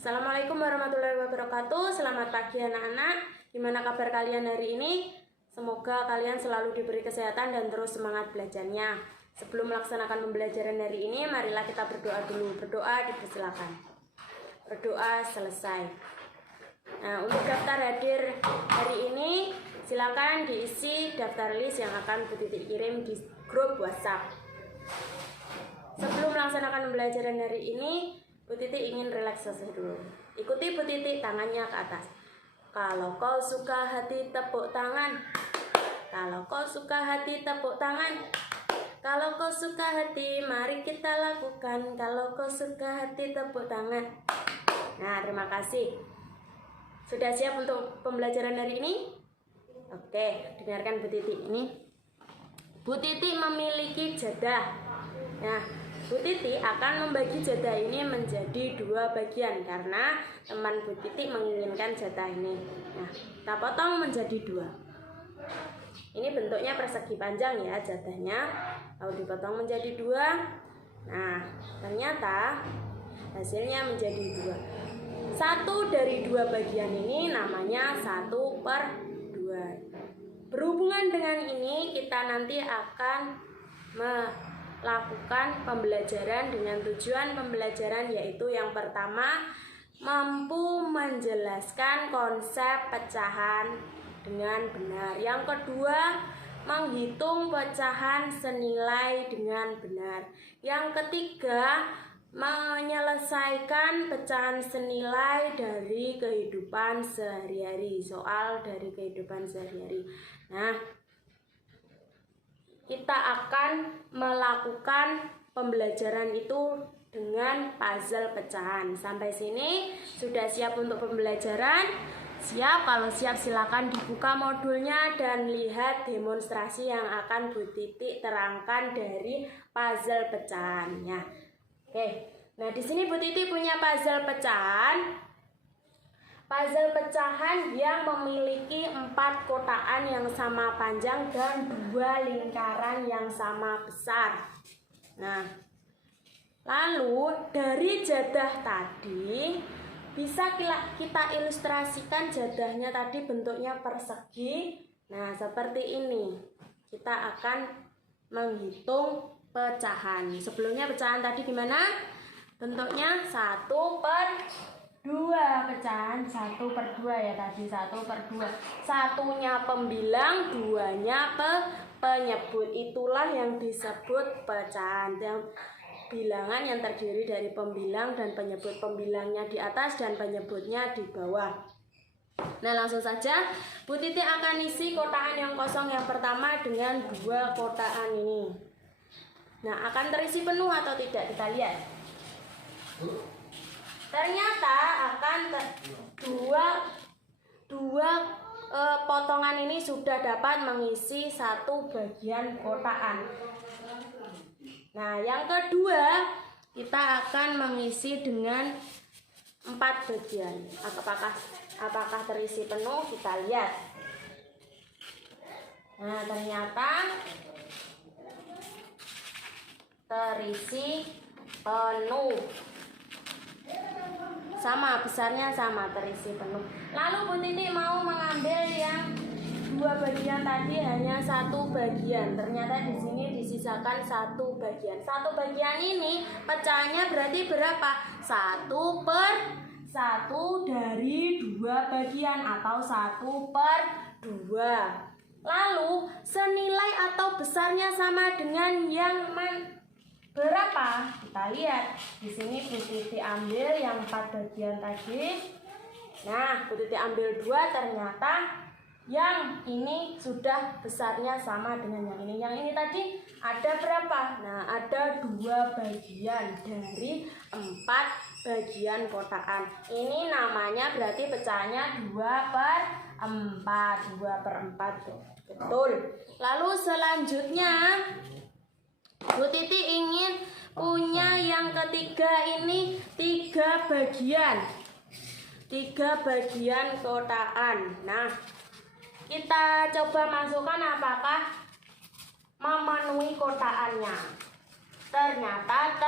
Assalamualaikum warahmatullahi wabarakatuh. Selamat pagi anak-anak. Gimana kabar kalian hari ini? Semoga kalian selalu diberi kesehatan dan terus semangat belajarnya. Sebelum melaksanakan pembelajaran hari ini, marilah kita berdoa dulu. Berdoa dipersilakan. Berdoa selesai. Nah, untuk daftar hadir hari ini, silakan diisi daftar list yang akan Bu Titi kirim di grup WhatsApp. Sebelum melaksanakan pembelajaran hari ini, Bu Titi ingin relaksasi dulu. Ikuti Bu Titi, tangannya ke atas. Kalau kau suka hati, tepuk tangan. Kalau kau suka hati, tepuk tangan. Kalau kau suka hati, mari kita lakukan. Kalau kau suka hati, tepuk tangan. Nah, terima kasih. Sudah siap untuk pembelajaran hari ini? Oke, dengarkan Bu Titi ini. Bu Titi memiliki jadah. Nah, Bu Titi akan membagi jadah ini menjadi 2 bagian karena teman Bu Titi menginginkan jadah ini. Nah, kita potong menjadi 2. Ini bentuknya persegi panjang ya jadahnya. Lalu dipotong menjadi 2. Nah, ternyata hasilnya menjadi 2. 1 dari 2 bagian ini namanya 1/2. Berhubungan dengan ini, kita nanti akan melakukan pembelajaran dengan tujuan pembelajaran, yaitu yang pertama, mampu menjelaskan konsep pecahan dengan benar. Yang kedua, menghitung pecahan senilai dengan benar. Yang ketiga, menyelesaikan pecahan senilai dari kehidupan sehari-hari. Soal dari kehidupan sehari-hari. Nah, kita akan melakukan pembelajaran itu dengan puzzle pecahan. Sampai sini sudah siap untuk pembelajaran? Siap? Kalau siap silakan dibuka modulnya dan lihat demonstrasi yang akan Bu Titi terangkan dari puzzle pecahannya. Oke. Nah, di sini Bu Titi punya puzzle pecahan. Puzzle pecahan yang memiliki 4 kotaan yang sama panjang dan 2 lingkaran yang sama besar. Nah, lalu dari jadah tadi bisa kita ilustrasikan jadahnya tadi bentuknya persegi. Nah, seperti ini. Kita akan menghitung pecahan. Sebelumnya pecahan tadi gimana? Bentuknya 1/2. Pecahan 1/2 ya tadi, 1/2. Satunya pembilang, 2-nya penyebut. Itulah yang disebut pecahan. Yang bilangan yang terdiri dari pembilang dan penyebut. Pembilangnya di atas dan penyebutnya di bawah. Nah, langsung saja Bu Titi akan isi kotaan yang kosong yang pertama dengan 2 kotaan ini. Nah, akan terisi penuh atau tidak? Kita lihat. Ternyata akan dua potongan ini sudah dapat mengisi 1 bagian kotaan. Nah, yang kedua kita akan mengisi dengan 4 bagian. Apakah terisi penuh? Kita lihat. Nah, ternyata terisi penuh. Sama, besarnya sama, terisi penuh. Lalu Bu Titi mau mengambil yang 2 bagian tadi hanya 1 bagian. Ternyata di sini disisakan 1 bagian. 1 bagian ini pecahannya berarti berapa? 1/1 dari 2 bagian atau 1/2. Lalu senilai atau besarnya sama dengan yang berapa? Kita lihat. Di sini Bu Titi ambil yang 4 bagian tadi. Nah, Bu Titi ambil 2, ternyata yang ini sudah besarnya sama dengan yang ini. Yang ini tadi ada berapa? Nah, ada 2 bagian dari 4 bagian kotaan. Ini namanya berarti pecahannya 2/4. 2/4. Betul. Lalu selanjutnya Bu Titi ingin punya yang ketiga ini 3 bagian. 3 bagian kotaan. Nah, kita coba masukkan apakah memenuhi kotaannya. Ternyata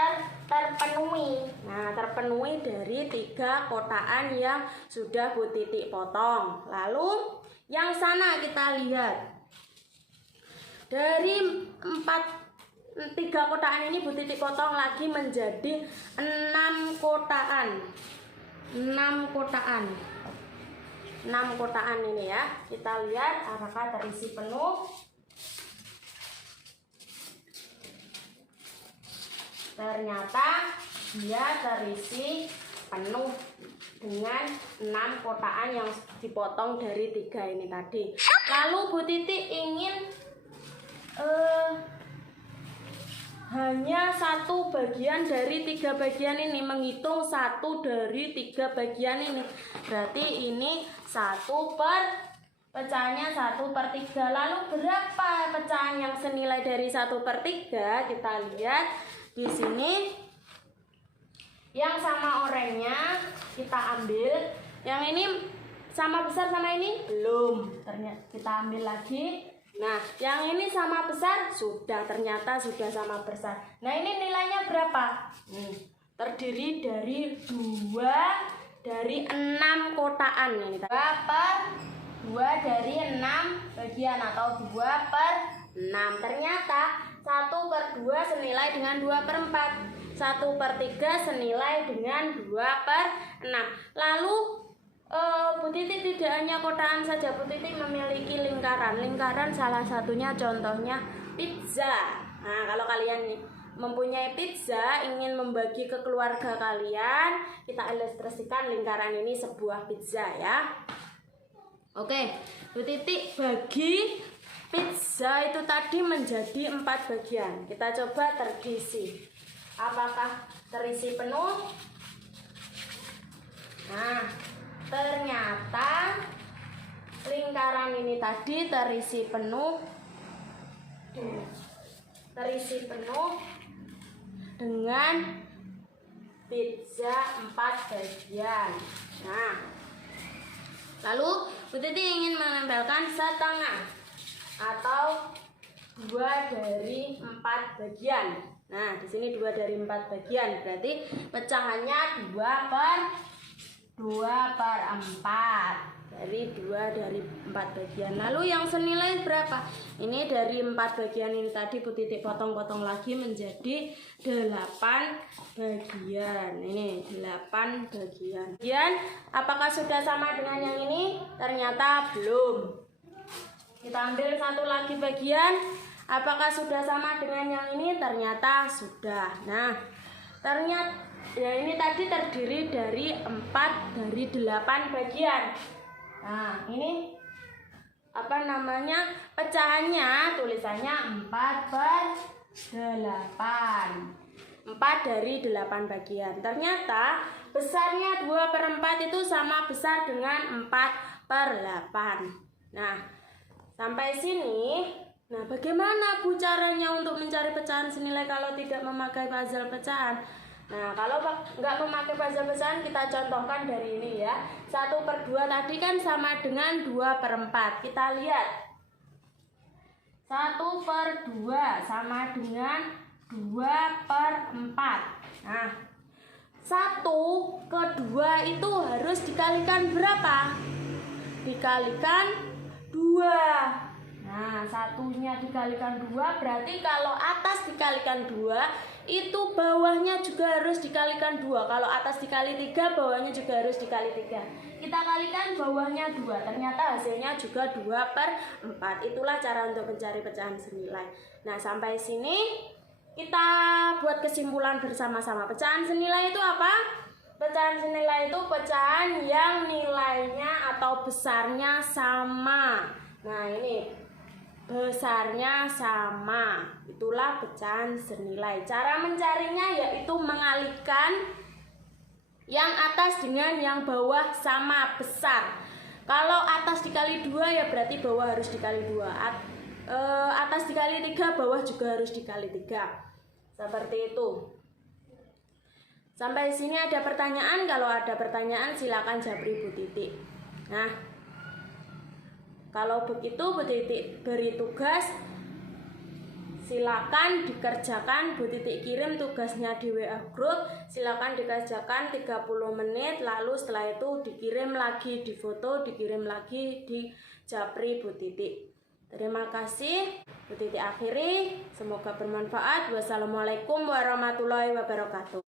terpenuhi. Nah, terpenuhi dari 3 kotaan yang sudah Bu Titik potong. Lalu yang sana kita lihat. Dari 3 kotaan ini Bu Titik potong lagi menjadi 6 kotaan. 6 kotaan. 6 kotaan ini ya. Kita lihat apakah terisi penuh. Ternyata dia terisi penuh dengan 6 kotaan yang dipotong dari 3 ini tadi. Lalu Bu Titik ingin hanya 1 bagian dari 3 bagian ini, menghitung 1 dari 3 bagian ini. Berarti ini 1 per pecahannya 1/3. Lalu berapa pecahan yang senilai dari 1/3? Kita lihat di sini. Yang sama oranye kita ambil. Yang ini sama besar sama ini belum. Ternyata kita ambil lagi. Nah, yang ini sama besar sudah, ternyata sudah sama besar. Nah, ini nilainya berapa? Terdiri dari 2 dari 6 kotaan ini. 2 per 2 dari 6 bagian atau 2/6. Ternyata 1/2 senilai dengan 2/4. 1/3 senilai dengan 2/6. Lalu Bu Titik tidak hanya kotaan saja, Bu Titik memiliki lingkaran. Lingkaran salah satunya contohnya pizza. Nah, kalau kalian mempunyai pizza, ingin membagi ke keluarga kalian, kita ilustrasikan lingkaran ini sebuah pizza ya. Oke, Bu Titik bagi pizza itu tadi menjadi 4 bagian. Kita coba terisi. Apakah terisi penuh? Nah, ternyata lingkaran ini tadi terisi penuh. Terisi penuh dengan pizza 4 bagian. Nah, lalu Bu Titik ingin menempelkan setengah atau 2 dari 4 bagian. Nah, di sini 2 dari 4 bagian, berarti pecahannya 2/4. Dari 2 dari 4 bagian. Lalu yang senilai berapa? Ini dari 4 bagian ini tadi Bu Titik potong-potong lagi menjadi 8 bagian. Ini 8 bagian. Kemudian apakah sudah sama dengan yang ini? Ternyata belum. Kita ambil 1 lagi bagian. Apakah sudah sama dengan yang ini? Ternyata sudah. Nah, ternyata ya ini tadi terdiri dari 4 dari 8 bagian. Nah, ini apa namanya? Pecahannya, tulisannya 4/8. 4 dari 8 bagian. Ternyata besarnya 2/4 itu sama besar dengan 4/8. Nah, sampai sini. Nah, bagaimana Bu caranya untuk mencari pecahan senilai kalau tidak memakai puzzle pecahan? Nah, kalau nggak memakai puzzle pecahan, kita contohkan dari ini ya. 1/2 tadi kan sama dengan 2/4. Kita lihat. 1/2 sama dengan 2/4. Nah, 1/2 itu harus dikalikan berapa? Dikalikan 2. Nah, satunya dikalikan 2, berarti kalau atas dikalikan 2, itu bawahnya juga harus dikalikan 2. Kalau atas dikali 3, bawahnya juga harus dikali 3. Kita kalikan bawahnya 2, ternyata hasilnya juga 2/4. Itulah cara untuk mencari pecahan senilai. Nah, sampai sini kita buat kesimpulan bersama-sama. Pecahan senilai itu apa? Pecahan senilai itu pecahan yang nilainya atau besarnya sama. Nah, ini besarnya sama, itulah pecahan senilai. Cara mencarinya yaitu mengalihkan yang atas dengan yang bawah sama besar. Kalau atas dikali 2 ya berarti bawah harus dikali 2. Atas dikali 3, bawah juga harus dikali 3. Seperti itu. Sampai sini ada pertanyaan? Kalau ada pertanyaan silakan japri Bu Titik. Nah, kalau begitu Bu Titik beri tugas silakan dikerjakan. Bu Titik kirim tugasnya di WA group, silakan dikerjakan 30 menit, lalu setelah itu dikirim lagi, difoto, dikirim lagi di Japri Bu Titik. Terima kasih. Bu Titik akhiri, semoga bermanfaat. Wassalamualaikum warahmatullahi wabarakatuh.